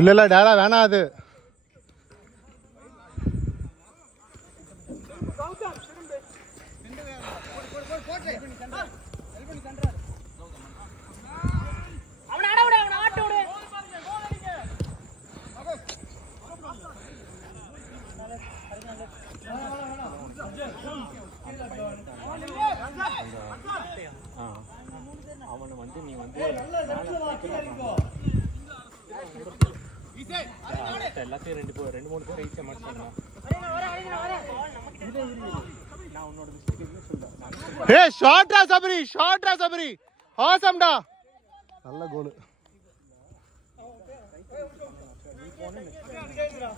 இல்ல டேடா வேணாம் அது. அவனை வந்து நீ வந்து எல்லாத்தையும் ரெண்டு மூணு பேர் ரைட் மாட்டேன் சொல்லலாம். நான் உன்னோட மிஸ்டேக் சொல்றேன். ஏய் ஷாட்ரா சபரி ஆசம்டா. நல்ல கோல்.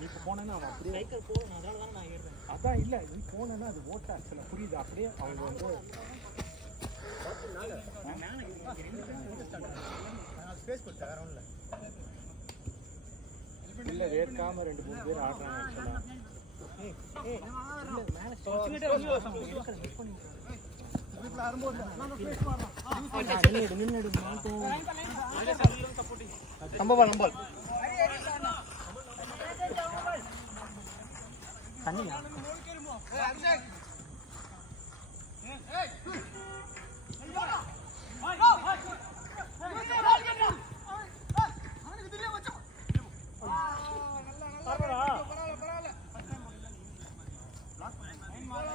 நீ போனா அவன் அப்படியே சைக்கிள் போகணும். அதனால தான் நான் ஏறுறேன். அதான் இல்ல நீ போனா அது ஓட்ட ஆக்சுவலா புரியுது. அப்படியே அவங்க வந்து ஸ்பேஸ் கொடுத்தா வேற ஒண்ணும் இல்ல வேர்க்காம ரெண்டு மூணு பேர் ஆடுறாங்க ஆக்சுவலா. ஏய் இல்ல மேல ஸ்டோக்கிட்டே வந்து மிஸ் பண்ணி இதுல ஆரம்பம் நான் ஸ்பேஸ் மாறலாம். நின்னு மாட்டோம். சப்போர்ட்டிங் நம்பல் தண்ணியா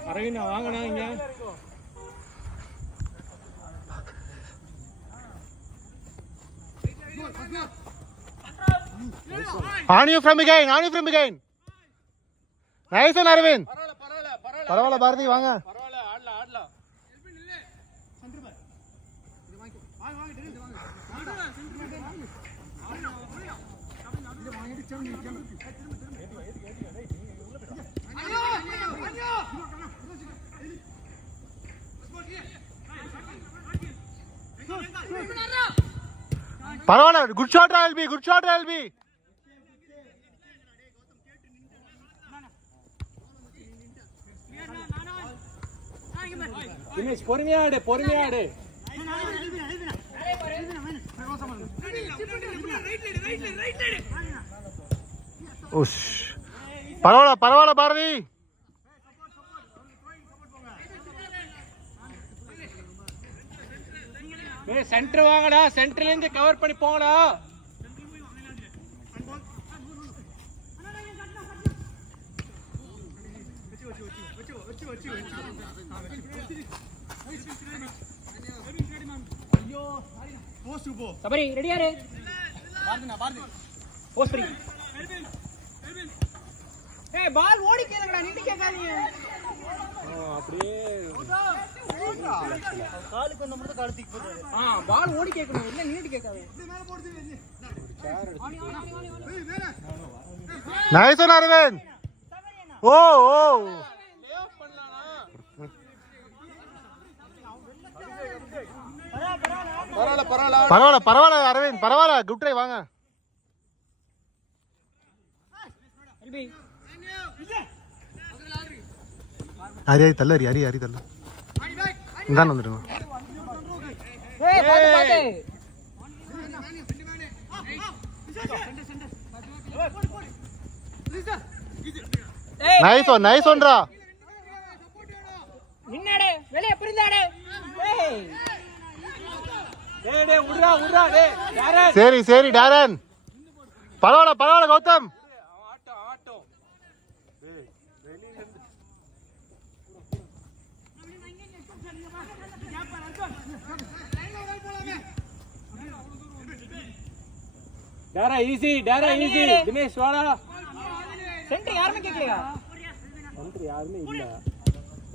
அரவினா வாங்கண்ணா இங்க. On you from again. Nice one Arvind. பரவாயில்ல பாரதி வாங்க. பரவாயில்ல ஆடலாம். பரவாயில்ல குட் ஷாட் எல்பி. தினேஷ் பொறுமையா ஆடு. பரவாயில்ல பாரதி. சென்டர் வாங்கடா. சென்டர்ல இருந்து கவர் பண்ணி போங்கடா. சபரி ரெடியா இரு. Post free. ஏய் பால் ஓடி கேக்குடா. நின்னு கேக்காதீங்க. அப்படியே காலுக்கு வந்த மட்டும் காலத்துக்கு போறாரு. பால் ஓடி கேக்கணும். இல்ல நின்னு கேக்காத. மேல போடுது. Nice one Aravind. Oh lay off பண்ணலானா? பரவாயில்ல அரவிந்த். பரவாயில்ல குட் ட்ரை வாங்க. ஹரி தள்ளு. இந்தான வந்துடுங்க. நைஸ் ஒன்றா. நின்னடே வெளிய புரிந்தாடே. டேய் உட்றா டேய். சரி டாரன். பரவாயில்ல கௌதம். ஆட்டோ டேய் வெளியில இருந்து டேரா ஈஸி. தினேஷ் வாடா. சென்டர் யாருமே கேக்கலையா? சென்டர் யாருமே இல்ல.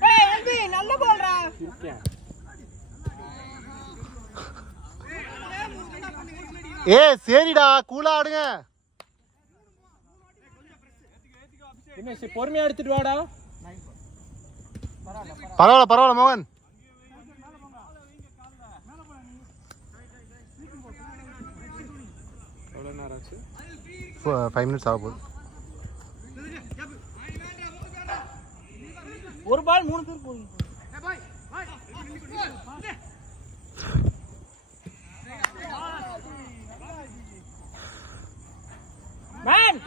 ஏய் எல்பி நல்ல பால்டா. இருக்கேன். சரிடா கூலா ஆடுங்க. தினேஷ் பொறுமையா எடுத்துட்டு வாடா. பரவாயில்ல மோகன். எவ்வளவு நேரம் ஆச்சு? 5 minutes ஆக போகுது. ஒரு பால் 3 பேர் போகுது. Man!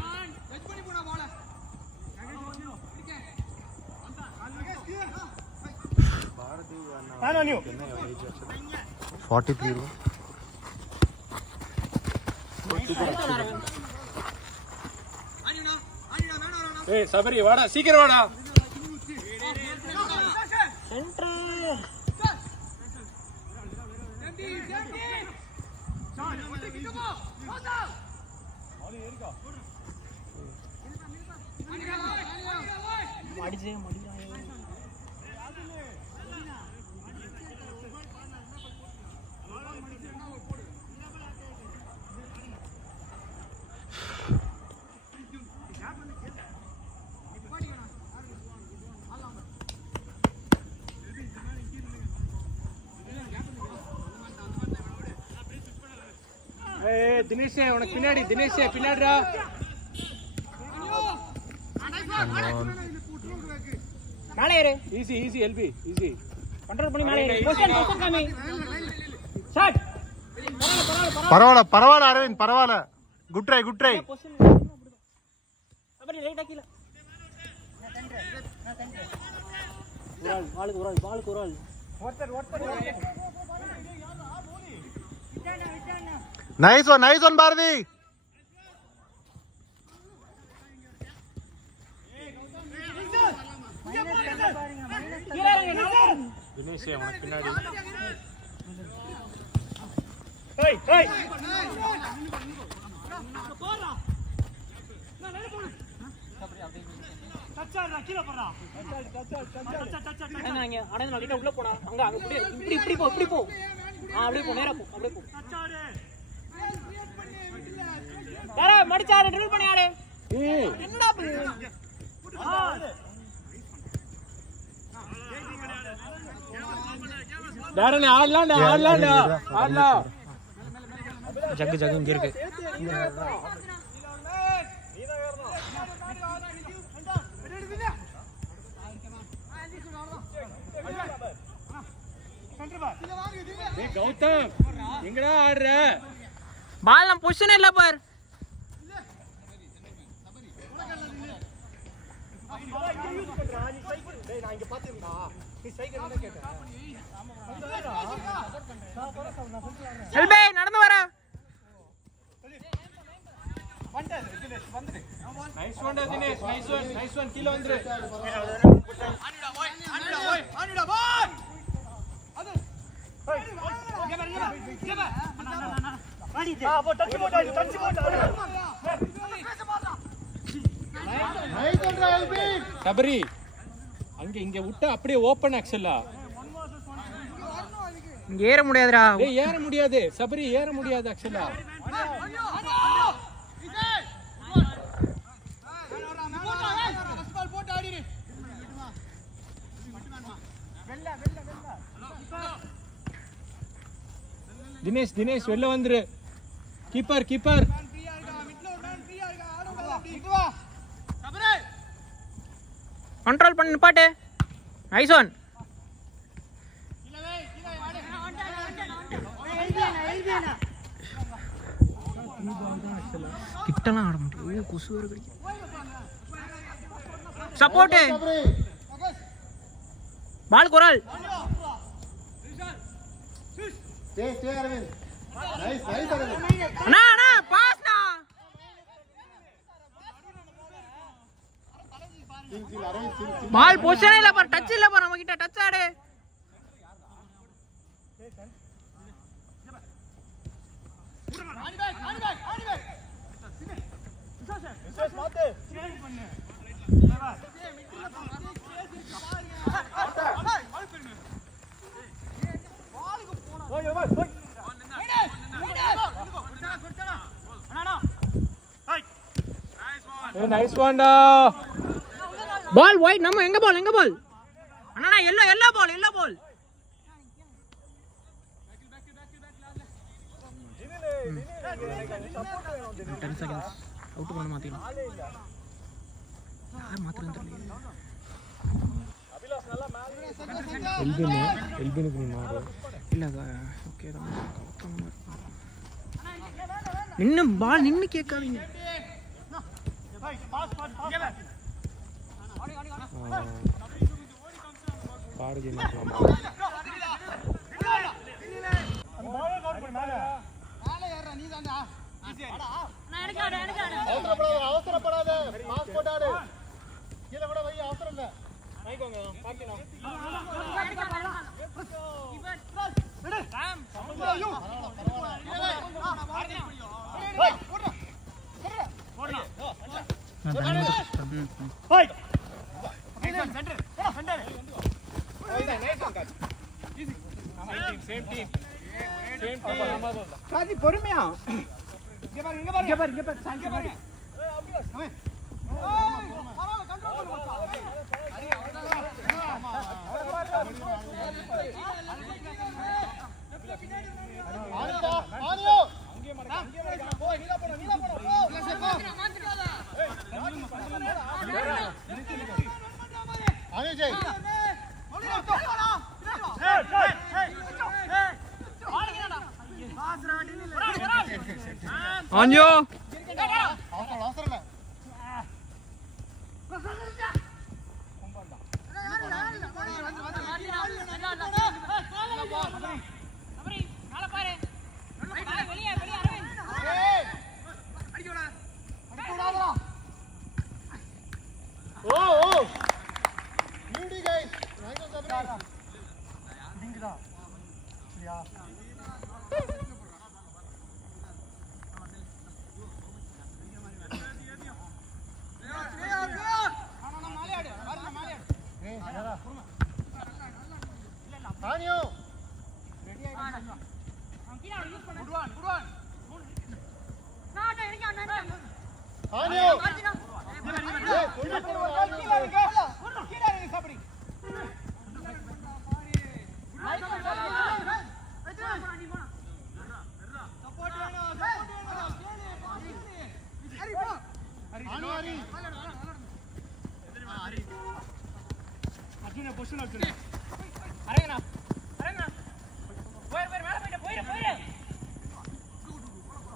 Man on you. 43. ஏய் சபரி வாடா சீக்கிரம் வாடா Center. ஏய் தினேஷ் உனக்கு பின்னாடி தினேஷ் பின்னாடிடா மேலே ஏறு. Easy easy LB easy control பண்ணி மேலே ஏறு. பொசிஷன் காமி. ஷாட். பரவாயில்ல அரவிந்த் பரவாயில்ல. Good try good try. Sabari right ஆக்கில. பாலுக்கு ஒரு ஆள். Nice one Bharathi. தினேஷ் உனக்கு பின்னாடி ஏய் ஏய் டச்சாடா கீழ போறா. டச்சாட் அங்க அடங்க லைட்டா உள்ள போடா. அங்க இப்படி போ. அப்படியே போ நேரா போ. அப்படியே போ. டச்சாடு. யாரா மடிச்சாரு ட்ரில் பண்ணி ஆடு. ஏய் என்னடா இது? டாரனே ஆடலாம் ஜக்கு இங்க இருக்கு. ஏய் கௌதம் எங்கடா ஆடுற? பால் நம்ம பொசிஷன் இல்ல பார். செல்பே நடந்து வர. Nice one Dinesh nice one கீழ வந்துரு. சபரி இங்க விட்டா அப்படியே ஓபன் ஆக்சலா. இங்க ஏற முடியாதுடா. ஏய் ஏற முடியாது சபரி ஏற முடியாது ஆக்சலா. தினேஷ் வெளில வந்துரு. கீப்பர் கண்ட்ரோல் பண்ணி நிப்பாட்டு. Nice one. கிட்டலாம் ஆட முடியும். கொசு வர கிடைக்கும். சப்போர்ட். பால் கோரால். அண்ணா பாஸ்னா. பால் பொசிஷன் இல்ல பார். டச் இல்ல பார். நம்ம கிட்ட டச் ஆடு. நைஸ் ஒன்டா. பால் ஒயிட். நம்ம எங்க பால் அண்ணா எல்லோ பால் 10 seconds அவுட் பண்ண மாத்திடலாம். யார் மாத்திரம் தெரியல. எல்பினுக்கு நீ மாறு இல்லை ஓகே தான் நின்று பால் நின்று கேட்காதீங்க பாருங்க அவசரப்படாத பாஸ் போட்டாடு கீழே கூட வை அவசரம் இல்ல பொறுமையா ஆஞ்சோ அவசரம்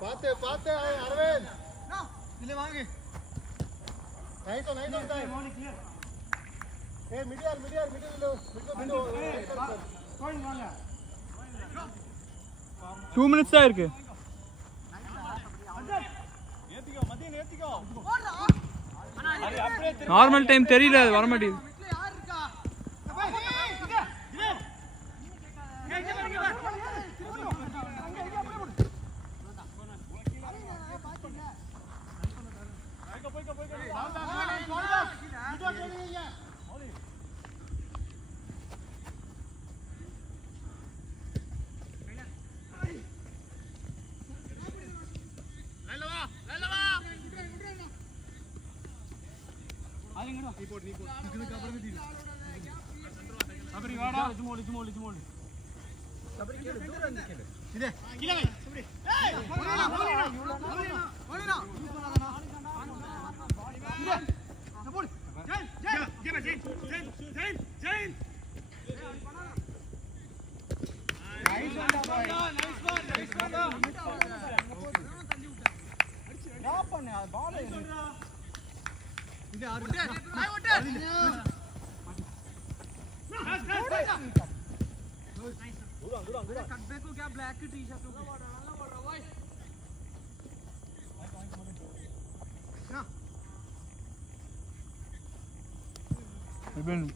பாத்து பாத்து அரவிந்த் இல்ல வாங்க நைஸ் ஏ மிடில் கோயின் வாங்க 2 minutes தான் இருக்கு ஏத்திக்கோ நார்மல் டைம் தெரியல வர மாட்டேங்குது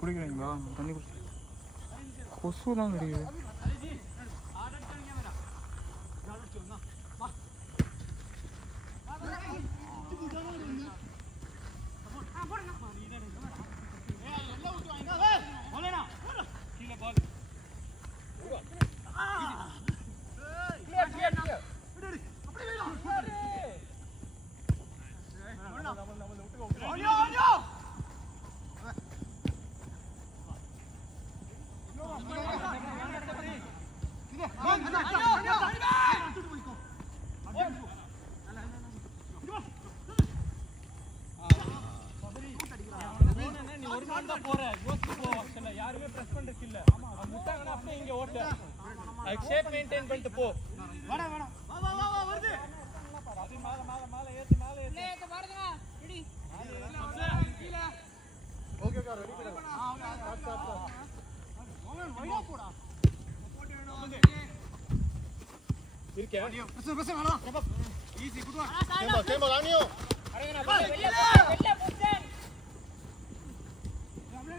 குடிக்கிறீங்களா தண்ணி கொசு தான் கிடைக்குது அது ஷேப் மெயின்டைன் பண்ணிட்டு போ. ஓகே ஓகே ரெடி கரோ ஸ்டார்ட் இருக்கியா? கேமா லானியோ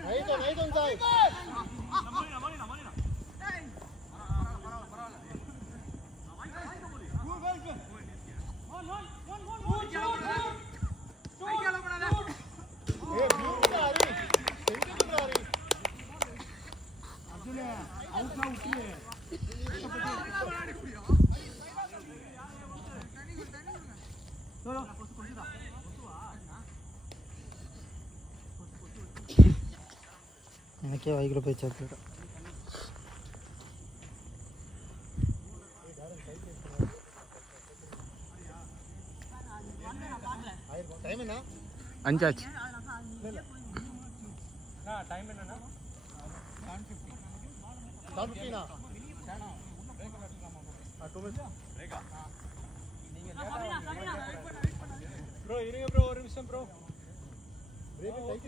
நைட் on side ஏ பியூட்டி ஆரி சென்ட் ஆரி அர்ஜுனே அவுட் நா உட்டியே எனக்கே வைக்குள்ள போய் சேர்த்து டைம் என்ன 5 ஆச்சு. டைம் என்னன்னா 7:15 2 minutes ப்ரோ இருங்க ப்ரோ, ஒரு நிமிஷம் ப்ரோ. Break tight